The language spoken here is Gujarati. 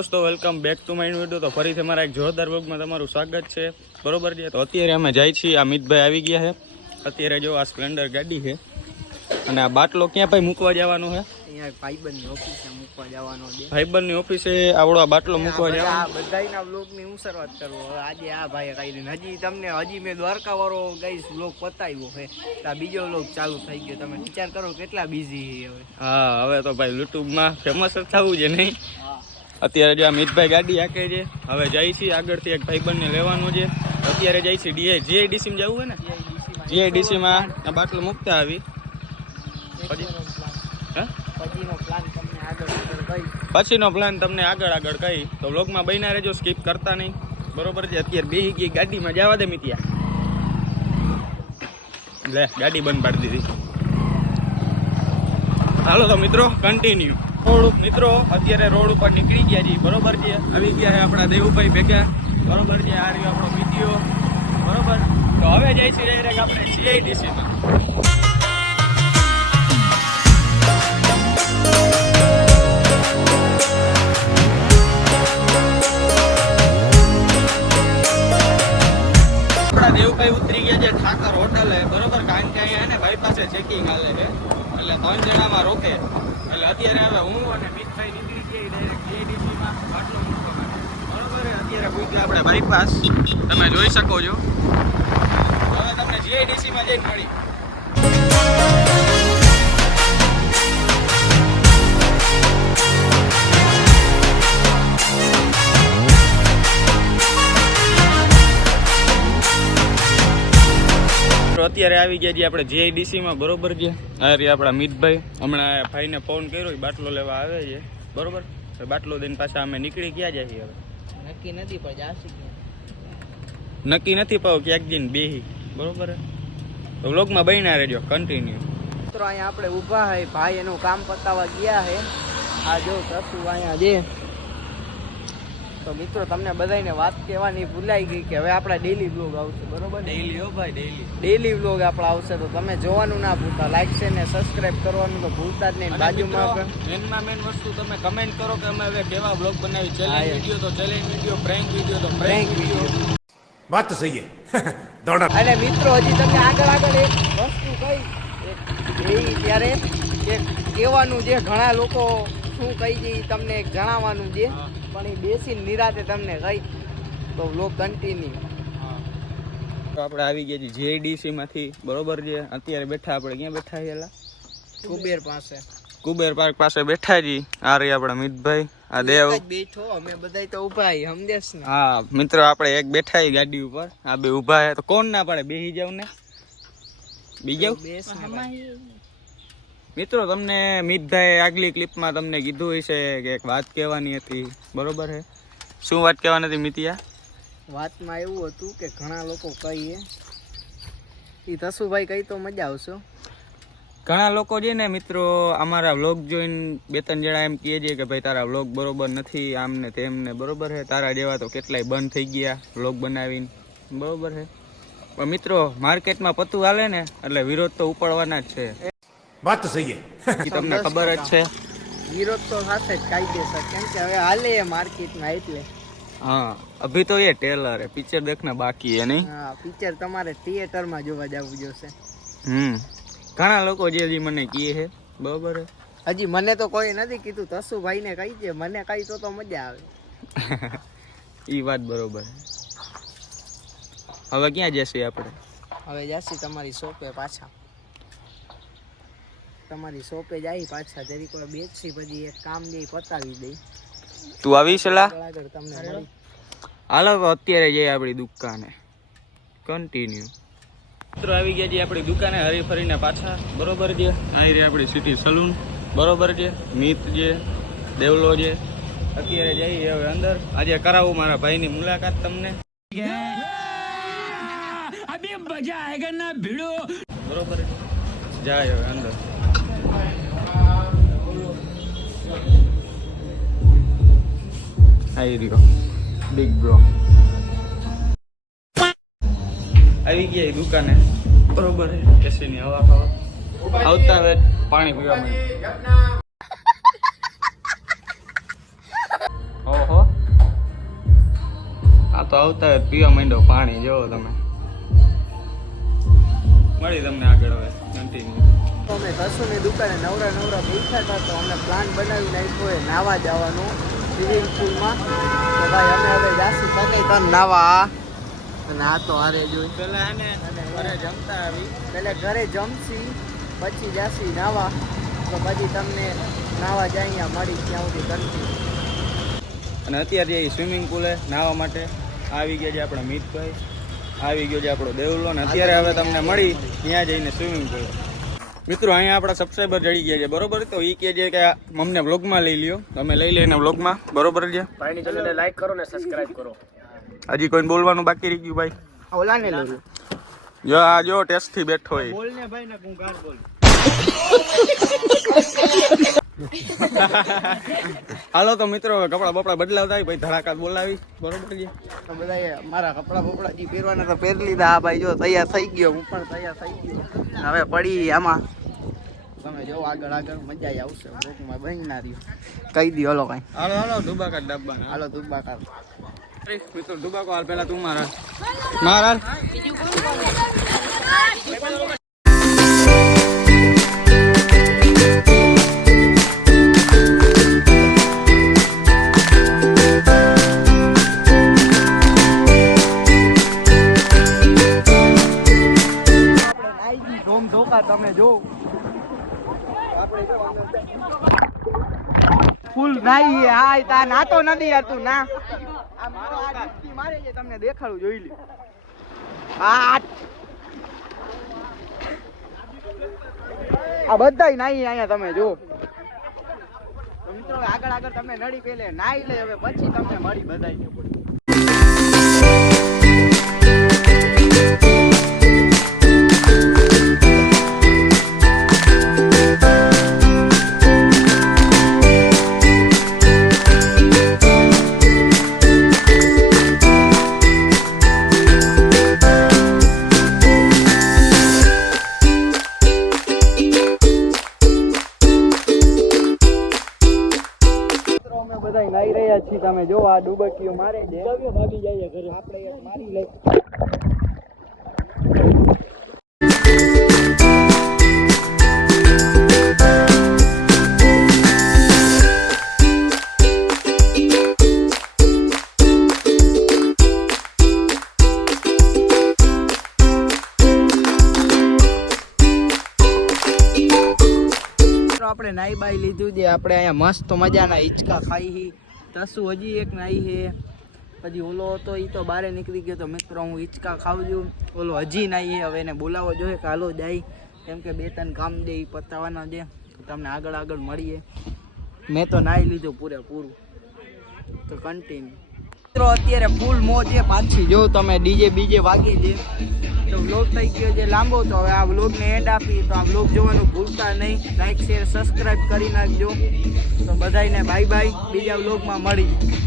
दोस्तों welcome back to my video. तो फरीથી અમારા એક જોરદાર વ્લોગમાં તમારું સ્વાગત છે, બરોબર છે। તો અત્યારે અમે જાય છીએ, આ મિતભાઈ આવી ગયા છે। અત્યારે જો આ સ્પ્લેન્ડર ગાડી છે અને આ બાટલો ક્યાં ભાઈ મૂકવા જવાનો છે? અહીંયા ભાઈબંધની ઓફિસે મૂકવા જવાનો છે। ભાઈબંધની ઓફિસે આવડો આ બાટલો મૂકવા જવાનો। આ બધાયના વ્લોગની હું શરૂઆત કરું હવે। આજે આ ભાઈએ કરી હજી મેં દ્વારકા વાળો ગાઈસ વ્લોગ પતાવ્યો છે, આ બીજો વ્લોગ ચાલુ થઈ ગયો। તમે વિચાર કરો કેટલા બિઝી છે હવે। હા, હવે તો ભાઈ યુટ્યુબમાં ફેમસ થવું છે નહીં। અત્યારે જો આ મિતભાઈ ગાડી હાકે છે, હવે જાય છે આગળથી એક ભાઈબંધને લેવાનું છે। અત્યારે જાય છે જીઆઈડીસીમાં જવું હોય ને, જીઆઈડીસીમાં આ બાટલો મૂકતા આવી પછીનો પ્લાન તમને આગળ કહી। તો વ્લોગમાં બન્યા રહેજો, સ્કીપ કરતા નહીં, બરોબર છે। અત્યારે બેહી ગઈ ગાડીમાં, જવા દે મિત્યા, લે ગાડી બંધ પાડી દીધી। હાલો તો મિત્રો કન્ટિન્યુ। મિત્રો અત્યારે રોડ ઉપર નીકળી ગયા છીએ, બરોબર છે। આવી ગયા છે આપણા દેવુભાઈ ભેગા, બરોબર છે। આ રહ્યો આપણો વિડીયો, બરોબર। તો હવે જાય છે ડાયરેક્ટ આપણે જીઆઈડીસીમાં। આપણા દેવુભાઈ ઉતરી ગયા છે ઠાકર હોટલે, બરોબર। કારણ કે અહીંયા ને ભાઈ પાસે ચેકિંગ હાલે છે, એટલે 3 જણામાં રોકે। એટલે અત્યારે હવે હું અને મિતભાઈ નીકળી ગયા ડાયરેક્ટ જીઆઈડીસીમાં બાટલો મૂકવા માટે, બરોબર। અત્યારે પૂછ્યું આપણે બાયપાસ, તમે જોઈ શકો છો। હવે તમને જીઆઈડીસીમાં જઈને મળી। અત્યારે આવી ગયા છીએ આપણે જીઆઈડીસીમાં, બરોબર છે। આ રહ્યા આપણા મિતભાઈ, હમણાં ભાઈને ફોન કર્યો, બાટલો લેવા આવે છે, બરોબર। બાટલો દઈને પાછા અમે નીકળી ગયા છીએ। હવે નક્કી નથી પણ જાસી નક્કી નથી પાવ ક્યાંક જઈને બેહી, બરોબર। તો વ્લોગમાં બન્યા રહેજો કન્ટિન્યુ। મિત્રો અહીંયા આપણે ઊભા છે, ભાઈ એનું કામ પતાવવા ગયા છે। આ જો પ્રસુ અહીંયા છે। તો મિત્રો તમને બધાને વાત કહેવાની ભૂલાઈ ગઈ કે હવે આપણા ડેલી વ્લોગ આવશે, બરોબર। ડેલી હો ભાઈ, ડેલી વ્લોગ આપણા આવશે, તો તમે જોવાનું ના ભૂલતા, લાઈક છે ને સબસ્ક્રાઇબ કરવાનું તો ભૂલતા જ નહીં। બાજુમાં મેન વસ્તુ તમે કમેન્ટ કરો કે અમે હવે કેવા વ્લોગ બનાવી, ચેલેન્જ વિડિયો તો ચેલેન્જ વિડિયો, પ્રેન્ક વિડિયો તો પ્રેન્ક વિડિયો। વાત તો સહી છે દોડા। અને મિત્રો હજી તમને આગળ એક વસ્તુ કહી એ ત્યારે એક કહેવાનું છે, ઘણા લોકો શું કહી છે તમને એક જણાવવાનું છે, પણ એ બેસીને નિરાતે તમને કહી તો વ્લોગ કન્ટિન્યુ। આપણે આવી ગયા છીએ જીઆઈડીસી માંથી, બરોબર છે। અત્યારે બેઠા આપણે ક્યાં બેઠા છીએ? કુબેર પાસે, કુબેર પાર્ક પાસે બેઠા છીએ। આ રહી આપણા મિતભાઈ, આ દેવ બેઠો, અમે બધા તો ઉભા સમજેશ ને। હા મિત્રો, આપણે એક બેઠા ગાડી ઉપર, આ બે ઉભા છે। તો કોણ ના પાડે બેસી જાવ ને, બીજા મિત્રો તમને મિતભાઈ આગલી ક્લિપમાં તમને કીધું હશે કે એક વાત કહેવાની હતી, બરોબર છે। શું વાત કહેવાની હતી મિતિયા? વાતમાં એવું હતું કે ઘણા લોકો કહીએ એ તસુભાઈ કહી તો મજા આવશે। ઘણા લોકો છે ને મિત્રો અમારા વ્લોગ જોઈને 2-3 જણા એમ કહે છે કે ભાઈ તારા વ્લોગ બરોબર નથી, આમ ને તેમ ને, બરોબર છે। તારા જેવા તો કેટલાય બંધ થઈ ગયા વ્લોગ બનાવીને, બરોબર છે। પણ મિત્રો માર્કેટમાં પતું હાલે ને એટલે વિરોધ તો ઉપાડવાના જ છે, વાત તો સહી છે તમને ખબર જ છે। વિરોધ તો સાથે જ કાયદેસર, કેમ કે હવે હાલે માર્કેટમાં એટલે। हाँ अभी तो ये टेलर है, पिक्चर देखना बाकी है नहीं। हाँ पिक्चर તમારે થિયેટરમાં જોવા જવું જોશે। ઘણા લોકો જે મને કહે છે, બરોબર છે। હજી મને તો કોઈ નથી કીધું, તસુભાઈ ને કહી છે, મને કહી તો મજા આવે। ઈ વાત બરોબર છે। હવે ક્યાં જશે આપણે? હવે જાસી તમારી શોપે પાછા, તમારી શોપે જાય પાછા, જરીક વાર બેસી પછી એક કામ જે પતાવી દઈ। તું આવીશ લા? તમને હાલો અત્યારે જઈએ આપણી દુકાને, કન્ટિન્યુ। મિત્રો આવી ગયા છીએ આપણી દુકાને હરી ફરીને પાછા, બરોબર છે। અહીં રહી આપણી સિટી સલૂન, બરોબર છે। મિત છે, દેવલો છે। અત્યારે જઈએ હવે અંદર, આજે કરાવું મારા ભાઈની મુલાકાત તમને, અભી મજા આયેગા ના ભીડો, બરોબર છે। જાય હવે અંદર। આવી રહ્યો બિગ બ્રો, આવી ગયા દુકાને, બરોબર છે। એસીની હવા ખાવા આવતા હવે પાણી પીવા માંડ્યા। ઓહો તો આવતા જ પીવા માંડ્યો પાણી જોવો તમે. મળી તમને આગળ હવે કન્ટિન્યુ. તો અમે કસુની દુકાને નવરા બેઠા હતા તો અમે પ્લાન બનાવી નાખ્યો હોય નાવા જવાનો સ્વિમિંગ પુલમાં. તો ભાઈ અમે હવે જાશું તને તને નાવા અને આ તો હારે જોઈ પેલા એને ઘરે જમતા આવી. પહેલે ઘરે જમશી પછી જાશી નાવા. તો પછી તમને નાવા જાય અહીંયા મળી ત્યાં સુધી કન્ટિન્યુ. અને અત્યારે એ સ્વિમિંગ પુલે નાહવા માટે આવી ગયા છે આપણા મિતભાઈ, આવી ગયો છે આપણો દેવલો. ને અત્યારે હવે તમને મળી ત્યાં જઈને સ્વિમિંગ પુલ. મિત્રો અહીંયા આપણા સબસ્ક્રાઈબર જડી ગયા છે બરોબર. તો એ કહે છે કે અમને વ્લોગમાં લઈ લ્યો, તમે લઈ લે એને વ્લોગમાં બરોબર છે. ભાઈની ચેનલને લાઈક કરો ને સબસ્ક્રાઇબ કરો. હજી કોઈને બોલવાનું બાકી રહી ગયું ભાઈ? ઓલાને લઈ લો. જો આ જો ટેસ્ટ થી બેઠો હોય. બોલને ભાઈ ને હું ગાર બોલ. હાલો તો મિત્રો હવે કપડા બપડા બદલાવતા આવી ભાઈ ધડાકા બોલાવી બરોબર છે. તો બધાએ મારા કપડા બપડા જે પહેરવાના તો પહેરી લીધા. આ ભાઈ જો તૈયાર થઈ ગયો, હું પણ તૈયાર થઈ ગયો. હવે પડી આમાં તમે જો આગળ મજા આવશે. લોકમાં બની ના રહ્યું કહી દી. હલો ભાઈ હાલો હાલો ડુબાકા ડબ્બા હાલો તુબા કર મિત્રો ડુબાકો હાલ પેલા તું મારા મારા તમે જો ફૂલ નાઈ. હા તા નાતો નથી યાર તું ના. આ મારો આ ડૂબકી મારે છે તમને દેખાડું જોઈ લે. આ બધાય નાઈ અહીંયા તમે જો. તો મિત્રો આગળ તમને નડી પેલે નાઈ લે હવે પછી તમને મળી બધાય. બધા નાઈ રહ્યા છીએ તમે જો. આ ડૂબકીઓ મારે છે. ભાગી જઈએ ઘરે. આપણે એક મારી લઈ. આપણે નાઈ બાઈ લીધું છે. આપણે અહીંયા મસ્ત મજાના હિંચકા ખાઈ. તસુ હજી એક નાઈ છે. પછી ઓલો હતો એ તો બહાર નીકળી ગયો. તો મિત્રો હું હિંચકા ખાવું છું. ઓલો હજી નાઈ છે. હવે એને બોલાવવો જોઈએ કે હાલો જાય, કેમ કે 2-3 કામ દે એ પતાવવાના છે. તો તમને આગળ મળીએ. મેં તો નાઈ લીધું પૂરેપૂરું. તો કન્ટિન્યુ મિત્રો અત્યારે ફૂલ મોજ છે પાછી. જો તમે ડીજે બીજે વાગી છે. તો વ્લોગ થઈ ગયો છે લાંબો. તો હવે આ વ્લોગને એન્ડ આપી. તો આ વ્લોગ જોવાનું ભૂલતા નહીં. લાઈક શેર સબસ્ક્રાઈબ કરી નાખજો. તો બધાને બાય બાય. બીજા વ્લોગમાં મળી.